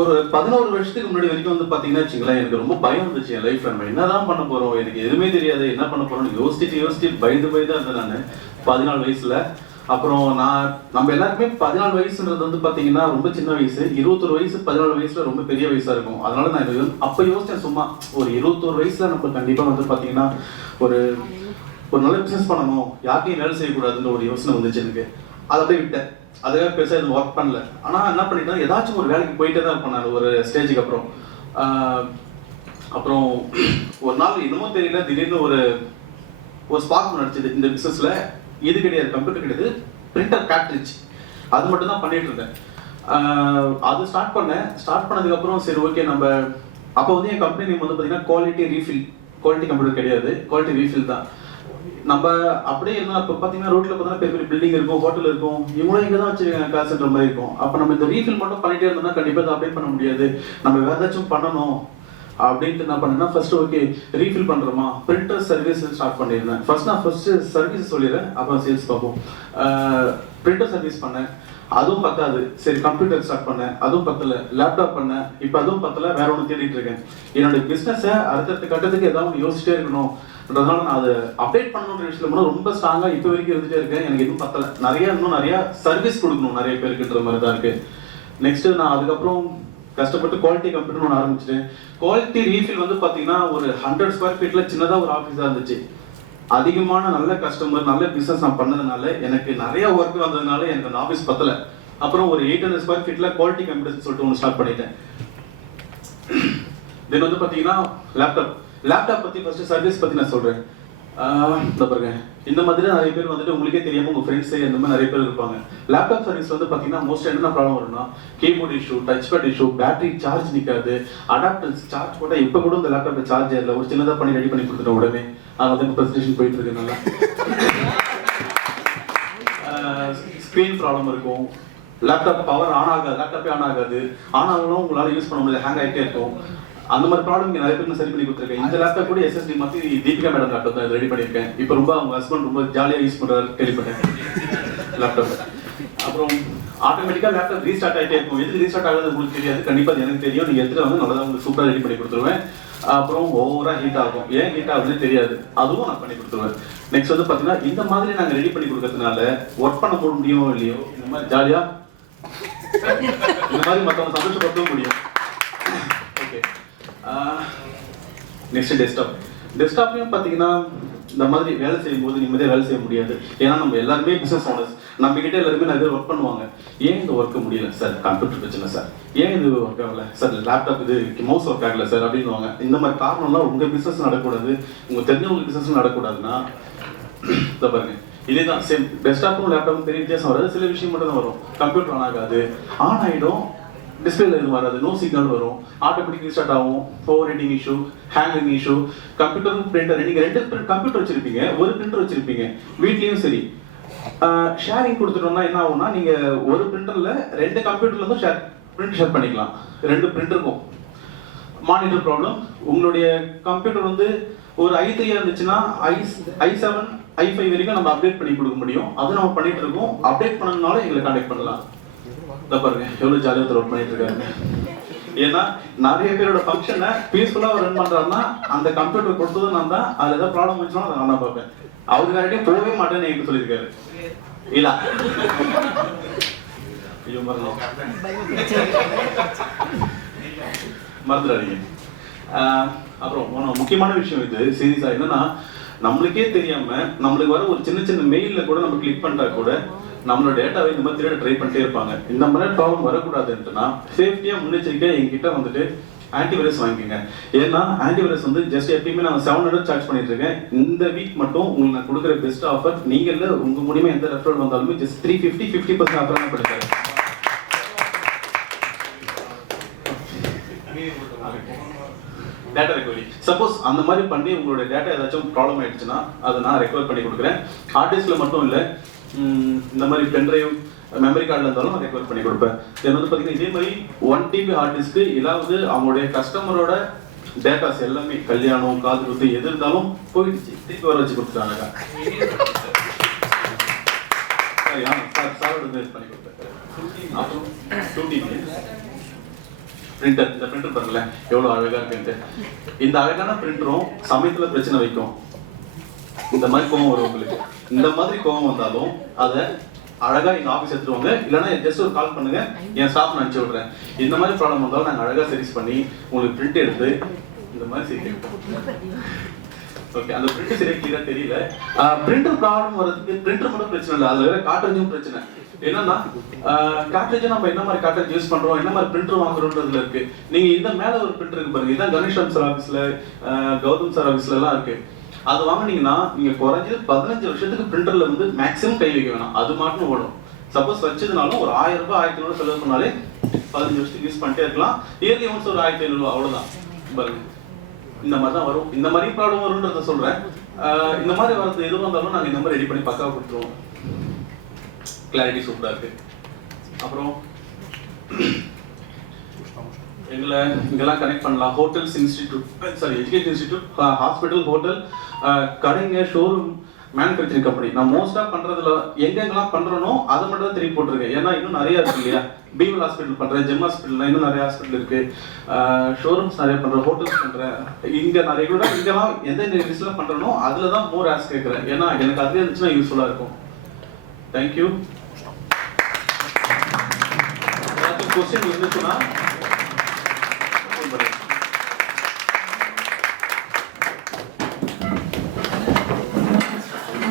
ஒரு 11 வருஷத்துக்கு முன்னாடி வரைக்கும் வந்து பாத்தீங்கன்னா வச்சுங்களேன், எனக்கு ரொம்ப பயம் இருந்துச்சு என் லைஃப்ல. நம்ம என்னதான் பண்ண போறோம், எனக்கு எதுவுமே தெரியாது, என்ன பண்ண போறோம்னு யோசிச்சுட்டு பயந்து தான் இருந்தேன் நான் 14 வயசுல. அப்புறம் நம்ம எல்லாருக்குமே 14 வயசுன்றது வந்து பாத்தீங்கன்னா ரொம்ப சின்ன வயசு. 21 வயசு 14 வயசுல ரொம்ப பெரிய வயசா இருக்கும். அதனால நான் அப்ப யோசிச்சேன், சும்மா ஒரு 21 வயசுல நம்ம கண்டிப்பா வந்து பாத்தீங்கன்னா ஒரு ஒரு நல்ல பிசினஸ் பண்ணணும், யார்ட்டையும் வேலை செய்யக்கூடாதுன்ற ஒரு யோசனை வந்துச்சு எனக்கு. அதை அப்படியே விட்டேன். அதுக்காக பெருசாக எதுவும் ஒர்க் பண்ணல. ஆனால் என்ன பண்ணிட்டேன், ஏதாச்சும் ஒரு வேலைக்கு போயிட்டே தான் பண்ணாரு ஒரு ஸ்டேஜுக்கு அப்புறம். அப்புறம் ஒரு நாள் இன்னமும் தெரியல, திடீர்னு ஒரு ஸ்பார்க் நடிச்சது இந்த பிஸ்னஸில். இது கிடையாது, கம்ப்யூட்டர் கிடையாது, பிரிண்டர் கேட்ரிட்ஜ், அது மட்டும் தான் பண்ணிட்டு இருந்தேன். அது ஸ்டார்ட் பண்ணதுக்கப்புறம் சரி ஓகே, நம்ம அப்போ வந்து என் கம்பெனி நேம் வந்து பார்த்தீங்கன்னா குவாலிட்டி கம்ப்யூட்டர் கிடையாது, குவாலிட்டி ரீஃபில் தான். நம்ம அப்படியே இருந்தால் இப்போ பார்த்தீங்கன்னா ரோட்டில் பார்த்தீங்கன்னா பெரிய பெரிய பில்டிங் இருக்கும், ஹோட்டல் இருக்கும், இவங்களும் இங்கே தான் வச்சுருக்காங்க காசுன்ற மாதிரி இருக்கும். அப்போ நம்ம இந்த ரீஃபில் மட்டும் பண்ணிட்டே இருந்தோம்னா கண்டிப்பாக இதை அப்டேட் பண்ண முடியாது, நம்ம வேறு ஏதாச்சும் பண்ணணும் அப்படின்ட்டு என்ன பண்ணேன்னா, ஃபர்ஸ்ட் ஓகே ரீஃபில் பண்ணுறோமா, பிரிண்டர் சர்வீஸ் ஸ்டார்ட் பண்ணியிருந்தேன். ஃபர்ஸ்ட் சர்வீஸ் சொல்லிடுறேன், அப்புறம் சேல்ஸ் பார்ப்போம். பிரிண்டர் சர்வீஸ் பண்ணேன், அதுவும் பத்தாது. சரி கம்ப்யூட்டர் ஸ்டார்ட் பண்ணேன், அதுவும் பத்தல. லேப்டாப் பண்ணேன், இப்போ அதுவும் பத்தல. வேற ஒன்று தேடிட்டு இருக்கேன். என்னோட பிஸ்னஸை அடுத்தடுத்த கட்டத்துக்கு ஏதாவது யோசிச்சிட்டே இருக்கணும்ன்றதுனால நான் அதை அப்டேட் பண்ணணுன்ற விஷயத்துல ரொம்ப ஸ்ட்ராங்காக இப்போ வரைக்கும் இருந்துகிட்டே இருக்கேன். எனக்கு எதுவும் பத்தல, இன்னும் நிறைய சர்வீஸ் கொடுக்கணும் நிறைய பேருக்குன்ற மாதிரி தான் இருக்கு. நெக்ஸ்ட் நான் அதுக்கப்புறம் கஷ்டப்பட்டு குவாலிட்டி கம்ப்யூட்டர் ஒன்று ஆரம்பிச்சிட்டேன். குவாலிட்டி ரீஃபில் வந்து பார்த்தீங்கன்னா ஒரு 100 ஸ்கொயர் ஃபீட்ல சின்னதாக ஒரு ஆஃபீஸாக இருந்துச்சு. அதிகமான நல்ல கஸ்டமர், நல்ல பிசினஸ் நான் பண்ணதுனால, எனக்கு நிறைய ஒர்க் வந்ததுனால எனக்கு அந்த ஆஃபீஸ் பத்தல. அப்புறம் ஒரு 800 ஸ்கொயர் ஃபீட்ல குவாலிட்டி கம்ப்யூட்டர்ஸ் சொல்லிட்டு ஒன்று ஸ்டார்ட் பண்ணிட்டேன். தென் வந்து பார்த்தீங்கன்னா லேப்டாப் பற்றி ஃபர்ஸ்ட் சர்வீஸ் பற்றி நான் சொல்கிறேன். பாருங்க, இந்த மாதிரி நிறைய பேர் வந்துட்டு உங்களுக்கே தெரியாமல் உங்கள் ஃப்ரெண்ட்ஸே இந்த மாதிரி நிறைய பேர் இருப்பாங்க. லேப்டாப் சர்வீஸ் வந்து பார்த்தீங்கன்னா மோஸ்ட் என்ன ப்ராப்ளம் வரும்னா, keyboard issue, touch pad issue, battery charge நிற்காது, அடாப்டர்ஸ் சார்ஜ் போட்டால் இப்போ கூட இந்த லேப்டாப்பில் சார்ஜ் இல்லை. ஒரு சின்னதாக பண்ணி ரெடி பண்ணி கொடுத்துட்டேன் உடனே. அது வந்து ப்ரெசன்டேஷன் போயிட்டு இருக்கு நல்லா. ஸ்க்ரீன் ப்ராப்ளம் இருக்கும், லேப்டாப் பவர் லேப்டாப்பே ஆன் ஆகாது, ஆனாலும் உங்களால் யூஸ் பண்ண முடியல, ஹேங் ஆகிட்டே இருக்கும். அந்த மாதிரி ப்ராப்ளம் இங்கே நிறைய பேர் சரி பண்ணி கொடுத்துருக்கேன். இந்த லேப்டாப் கூட SSD மாற்றி தீபிகா மேடம் லேப்டாப் தான் ரெடி பண்ணியிருக்கேன். இப்போ ரொம்ப அவங்க ஹஸ்பண்ட் ரொம்ப ஜாலியாக யூஸ் பண்ணுறாரு கேள்விப்பட்டேன் லேப்டாப். அப்புறம் ஆட்டோமேட்டிக்காக லேப்டாப் ரீஸ்டார்ட் ஆகிட்டே இருக்கும். எதுக்கு ரீஸ்டார்ட் ஆகுது உங்களுக்கு தெரியாது, கண்டிப்பாக அது எனக்கு தெரியும். நீங்கள் எடுத்துகிட்டு வந்து நல்லா உங்களுக்கு சூப்பராக ரெடி பண்ணி கொடுத்துருவேன். அப்புறம் ஓவராக ஹீட் ஆகும், ஏன் ஹீட் ஆகுதுன்னு தெரியாது, அதுவும் நான் பண்ணி கொடுத்துருவேன். நெக்ஸ்ட் வந்து பார்த்தீங்கன்னா இந்த மாதிரி நாங்கள் ரெடி பண்ணி கொடுக்கறதுனால ஒர்க் பண்ண போட முடியுமோ இல்லையோ, இந்த மாதிரி ஜாலியாக இந்த மாதிரி மற்றவங்க சந்தோஷப்படுத்தவும் முடியும். ஓகே, நெக்ஸ்ட் டெஸ்க்டாப்லையும் பார்த்தீங்கன்னா இந்த மாதிரி வேலை செய்யும்போது நிம்மதியாக வேலை செய்ய முடியாது. ஏன்னா நம்ம எல்லாருமே பிசினஸ் ஓனர்ஸ், நம்ம கிட்ட எல்லாருமே நிறைய பேர் ஒர்க் பண்ணுவாங்க. ஏன் இந்த ஒர்க் முடியல சார், கம்ப்யூட்டர் பிரச்சனை சார், ஏன் இது ஒர்க் ஆகல சார், லேப்டாப் இது மவுஸ் ஒர்க் ஆகல சார் அப்படின்வாங்க. இந்த மாதிரி காரணம்லாம் உங்கள் பிசினஸ் நடக்கூடாது, உங்கள் தெரிஞ்சவங்க பிசினஸ் நடக்கூடாதுன்னா இதை பாருங்க, இதே தான் சேம். டெஸ்க்டாப்பும் லேப்டாப்பும் பெரிய வித்தியாசம் வராது, சில விஷயம் மட்டும் தான் வரும். கம்ப்யூட்டர் ஆன் ஆகாது, ஆன் ஆகிடும், டிஸ்பிளேல எதுவும் வராது, நோ சிக்னல் வரும், ஆட்டோமேட்டிக் ரீஸ்டார்ட் ஆகும், over heating issue, hanging issue. கம்ப்யூட்டரும் பிரிண்டர், நீங்கள் 2 கம்ப்யூட்டர் வச்சிருப்பீங்க, ஒரு பிரிண்டர் வச்சிருப்பீங்க வீட்லேயும் சரி. ஷேரிங் கொடுத்துட்டோம்னா என்ன ஆகும்னா, நீங்கள் ஒரு பிரிண்டரில் 2 கம்ப்யூட்டர்லேருந்து பிரிண்ட் ஷேர் பண்ணிக்கலாம். 2 பிரிண்டருக்கும் மானிட்டர் ப்ராப்ளம். உங்களுடைய கம்ப்யூட்டர் வந்து ஒரு i3 இருந்துச்சுன்னா i7 i5 வரைக்கும் நம்ம அப்டேட் பண்ணி கொடுக்க முடியும். அது நம்ம பண்ணிட்டு இருக்கோம். அப்டேட் பண்ணணும்னாலும் எங்களை கான்டாக்ட் பண்ணலாம். பாருங்க எவ்வளவு ஜாலியாக ஒர்க் பண்ணிட்டு இருக்காங்க. ஏன்னா நிறைய பேரோட ஃபங்க்ஷனை பீஸ்ஃபுல்லாக ரன் பண்றாருன்னா அந்த கம்ப்யூட்டர் கொடுத்ததும் நான் தான். அதில் ஏதாவது ப்ராப்ளம் வந்துச்சுன்னா அதை நான் தான் பார்ப்பேன். அவருக்கு நிறைய போகவே மாட்டேன்னு என்கிட்ட சொல்லியிருக்காரு. இல்ல ஐயோ மறந்துடாதீங்க. அப்புறம் முக்கியமான விஷயம் இது சீரியஸா என்னன்னா, நம்மளுக்கே தெரியாம நம்மளுக்கு வர ஒரு சின்ன மெயில்ல கூட நம்ம கிளிக் பண்ணிட்டா கூட நம்மளோட டேட்டாவை இந்த மாதிரி திருட ட்ரை பண்ணிட்டே இருப்பாங்க. இந்த மாதிரி ப்ராப்ளம் வரக்கூடாதுன்னா சேஃப்டியா முன்னெச்சரிக்கையா என்கிட்ட வந்துட்டு ஆன்டிவைரஸ் வாங்கிக்கோங்க. ஏன்னா ஆன்டிவைரஸ் வந்து ஜஸ்ட் எப்பயுமே நான் 700 சார்ஜ் பண்ணிட்டு இருக்கேன். இந்த வீக் மட்டும் உங்களுக்கு நான் கொடுக்குற பெஸ்ட் ஆஃபர், நீங்கள உங்க மூலியமா எந்த ரெஃபரல் வந்தாலுமே ஜஸ்ட் 350 50% ஆஃபர் நான் பண்ணித்தரேன். டேட்டா ரெக்கவரி, சப்போஸ் அந்த மாதிரி பண்ணி உங்களோட டேட்டா ஏதாச்சும் ப்ராப்ளம் ஆயிடுச்சுன்னா அதை நான் ரெக்கவர் பண்ணி கொடுக்குறேன். ஹார்ட் டிஸ்க்ல மட்டும் இல்லை, இந்த மாதிரி பென்ட்ரைவ் மெமரி கார்டில் இருந்தாலும் நான் ரெக்கவர் பண்ணி கொடுப்பேன். இது வந்து பார்த்தீங்கன்னா இதே மாதிரி 1 TB ஹார்ட் டிஸ்க்கு இல்லாவது அவங்களுடைய கஸ்டமரோட டேட்டாஸ் எல்லாமே கல்யாணம், காது குத்து எது இருந்தாலும் போயிடுச்சு, திருப்பி வர வச்சு கொடுத்துட்டாங்க. சார் பண்ணி கொடுப்பேன். அப்புறம் 2 TB பிரிண்டர், இந்த பிரிண்டர் பாருங்களேன் எவ்வளோ அழகாக இருக்குன்ட்டு. இந்த அழகான பிரிண்டரும் சமயத்தில் பிரச்சனை வைக்கும். இந்த மாதிரி கோவம் வரும் உங்களுக்கு. இந்த மாதிரி கோவம் வந்தாலும் அதை அழகா எங்க ஆஃபீஸ் எடுத்துருவாங்க, இல்லைன்னா ஜஸ்ட் ஒரு கால் பண்ணுங்க, என் ஸ்டாஃப் அனுப்பிச்சு விடுறேன். இந்த மாதிரி ப்ராப்ளம் வந்தாலும் நாங்கள் அழகா சர்வீஸ் பண்ணி உங்களுக்கு பிரிண்ட் எடுத்து இந்த மாதிரி செய்வோம். ஓகே, அந்த பிரிண்ட் சரியா கிளியரா தெரியல. பிரிண்டர் ப்ராப்ளம் வரதுக்கு பிரிண்டர் மட்டும் பிரச்சனை இல்லை, அதுல வேற கார்ட்ரேஜும் பிரச்சனை. என்னன்னா கார்ட்ரேஜ் நம்ம என்ன மாதிரி கார்ட்ரேஜ் யூஸ் பண்றோம், என்ன மாதிரி பிரிண்டர் வாங்குறோம்ன்றதுல இருக்கு. நீங்க இந்த மேல ஒரு பிரிண்டர் இருக்கு பாருங்க, இதான் கணேஷன் சார் ஆஃபீஸ்ல, கௌதம் சார் ஆஃபீஸ்ல எல்லாம் இருக்கு. அது வாங்கினீங்கன்னா நீங்க குறைஞ்சது 15 வருஷத்துக்கு பிரிண்டர்ல வந்து மேக்ஸிமம் கை வைக்க வேணாம், அது மட்டும் ஓடும். சப்போஸ் வச்சதுனாலும் ஒரு 1000 ரூபாய் 1500 செலவு பண்ணாலே 15 வருஷத்துக்கு யூஸ் பண்ணிட்டே இருக்கலாம். இயர்லி ஒன்ஸ் ஒரு 1500 ரூபாய், அவ்வளவுதான். பாருங்க இந்த மாதிரி தான் வரும். இந்த மாதிரி ப்ராப்ளம் வரும்ன்றத சொல்றேன். இந்த மாதிரி வரது எதுவும் வந்தாலும் நாங்கள் இந்த மாதிரி ரெடி பண்ணி பக்காவா கொடுத்துருவோம். கிளாரிட்டி சூப்பரா இருக்கு. அப்புறம் எங்களை இங்கெல்லாம் கனெக்ட் பண்ணலாம். Hotels institute, sorry education institute, hospital, hotel, கடைங்க, ஷோரூம், மேனுஃபேக்சரிங் கம்பெனி. நான் மோஸ்டா பண்றதுல எங்கெங்கெல்லாம் பண்றேனோ அதை மட்டும் தான் திருப்பி போட்டிருக்கேன். ஏன்னா இன்னும் நிறைய இருக்கு இல்லையா. பீவல் ஹாஸ்பிட்டல் பண்றேன், ஜெம் ஹாஸ்பிட்டல், இன்னும் நிறைய ஹாஸ்பிட்டல் இருக்கு. ஷோரூம்ஸ் நிறைய பண்றேன், ஹோட்டல்ஸ் பண்றேன். இங்க நான் ரெகுலரா இங்கெல்லாம் எந்தெந்த லிஸ்ட்ல பண்றேனோ அதுல தான் மோர் ஆஸ் கேட்கறேன். ஏன்னா எனக்கு அதுல இருந்துச்சுன்னா யூஸ்ஃபுல்லா இருக்கும். தேங்க்யூ. क्वेश्चन இருந்துச்சுன்னா